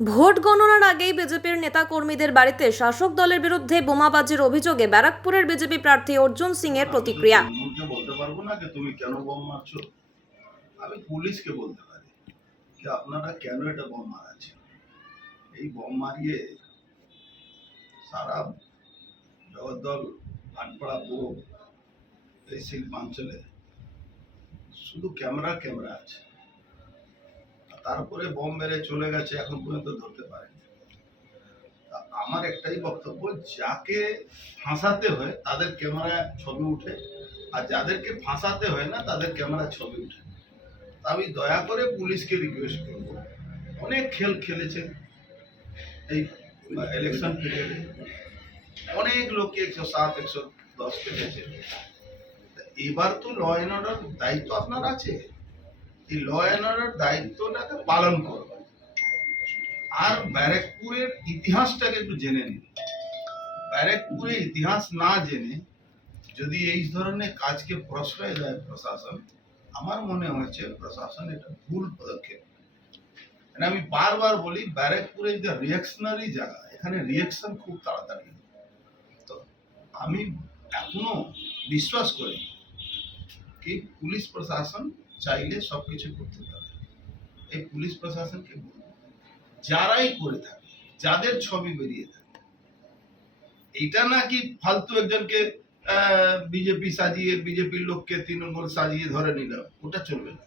Vote গণনার আগেই বিজেপির নেতাকর্মীদের বাড়িতে শাসক দলের বিরুদ্ধে বোমাবাজির অভিযোগে ব্যারাকপুরের বিজেপি প্রার্থী অর্জুন সিং এর প্রতিক্রিয়া। বলতে পারবো না যে তুমি কেন বোম মারছো, আমি পুলিশকে বলতে পারি যে আপনারা কেন এটা বোম মারাচ্ছেন। এই বোম মারিয়ে সারা জগদ্দল ভাটপাড়া পুরো এই শিল্পাঞ্চলে শুধু ক্যামেরা ক্যামেরা আছে, তারপরে বোম মেরে চলে গেছে, এখন পর্যন্ত ধরতে পারেনি। আমার একটাই বক্তব্য, যাকে ফাঁসাতে হয় তাদের ক্যামেরা ছবি উঠে, আর যাদেরকে ফাঁসাতে হয় না তাদের ক্যামেরা ছবি উঠে। আমি দয়া করে পুলিশকে রিকোয়েস্ট করব, অনেক খেল খেলেছেন এই ইলেকশন পিরিয়ডে, অনেক লোককে 107 110 কেটেছে। এবার তো ল অ্যান্ড অর্ডার দায়িত্ব আপনার আছে, এই ল অ্যান্ড অর্ডার দায়িত্বটাকে পালন করবেন। আর ব্যারাকপুরের ইতিহাসটাকে একটু জেনে নিন। ব্যারাকপুরের ইতিহাস না জেনে যদি এই ধরনের কাজকে প্রশ্রয় দেয় প্রশাসন, আমার মনে হয়েছে প্রশাসন এটা ভুল পদক্ষেপ। আমি বারবার বলি, ব্যারাকপুরের যে রিয়াকশনারি জায়গা, এখানে রিয়াকশন খুব তাড়াতাড়ি। তো আমি এখনো বিশ্বাস করি কি পুলিশ প্রশাসন চাইলে সবকিছু করতে পারে। এই পুলিশ প্রশাসনকে বলবো, যারাই করে থাকে, যাদের ছবি বেরিয়ে থাকে, এটা না কি ফালতু একজনকে বিজেপি সাজিয়ে, বিজেপির লোককে তৃণমূল সাজিয়ে ধরে নিল, ওটা চলবে না।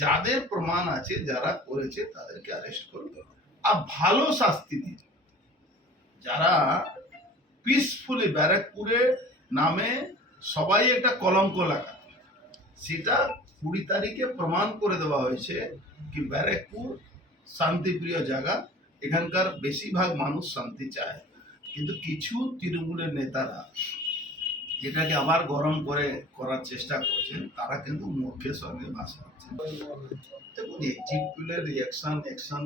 যাদের প্রমাণ আছে, যারা করেছে তাদেরকে অ্যারেস্ট করবে আর ভালো শাস্তি দিন। যারা পিসফুলি ব্যারাকপুরে নামে সবাই একটা কলঙ্ক লাগা, সেটা 20 তারিখে প্রমাণ করে দেওয়া হয়েছে কি ব্যারাকপুর শান্তিপ্রিয় জায়গা, এখানকার বেশিরভাগ মানুষ শান্তি চায়। কিন্তু কিছু তৃণমূলের নেতারা এটাকে আবার গরম করে করার চেষ্টা করছেন, তারা কিন্তু মূর্খের সঙ্গে বাস করছেন। দেখুন, এক্সিট রিয়াকশন অ্যাকশন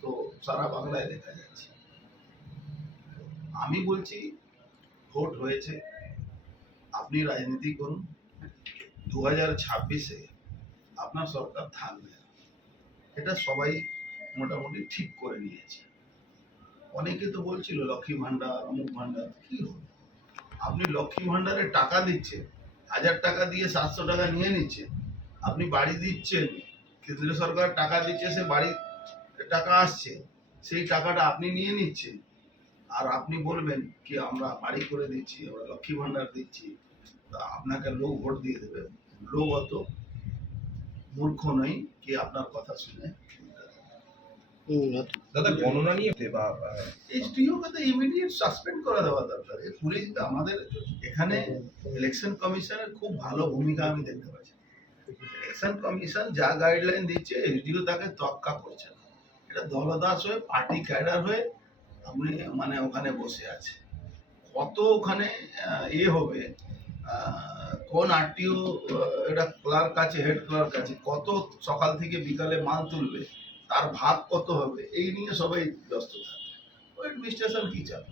তো সারা বাংলায় দেখা যাচ্ছে। আমি বলছি, ভোট হয়েছে, আপনি রাজনীতি করুন, 2026-এ আপনার সরকার থাকবে, এটা সবাই মোটামুটি ঠিক করে নিয়েছে। অনেকে তো বলছিল লক্ষ্মী ভান্ডার, অমুক ভান্ডার, কি হলো? আপনি লক্ষ্মী ভান্ডারে টাকা দিচ্ছেন, 1000 টাকা দিয়ে 700 টাকা নিয়ে নিচ্ছেন। আপনি বাড়ি দিচ্ছেন, কেন্দ্র সরকার টাকা দিচ্ছে, সে বাড়ি টাকা আসছে, সেই টাকাটা আপনি নিয়ে নিচ্ছেন। আর আপনি বলবেন কি আমরা বাড়ি করে দিচ্ছি, আমরা লক্ষ্মী ভান্ডার দিচ্ছি, তা আপনাকে লোক ভোট দিয়ে দেবে। লোক অত মূর্খ নয় কি আপনার কথা শুনে। দাদা, গণনা নিয়ে এসডিওকে তো ইমিডিয়েট সাসপেন্ড করে দেওয়া দরকার। পুলিশ, আমাদের এখানে ইলেকশন কমিশনের খুব ভালো ভূমিকা আমি দেখতে পাচ্ছি। ইলেকশন কমিশন যা গাইডলাইন দিচ্ছে, এসডিও তাকে তোয়াক্কা করছে না। এটা দলদাস হয়ে, পার্টি ক্যাডার হয়ে আপনি মানে ওখানে বসে আছে। কত ওখানে হবে, কোন আরটিও এটা ক্লার্ক আছে, হেড ক্লার্ক আছে, কত সকাল থেকে বিকালে মাল তুলবে, তার ভাগ কত হবে, এই নিয়ে সবাই ব্যস্ত থাকে। অ্যাডমিনিস্ট্রেশন কি চাবে?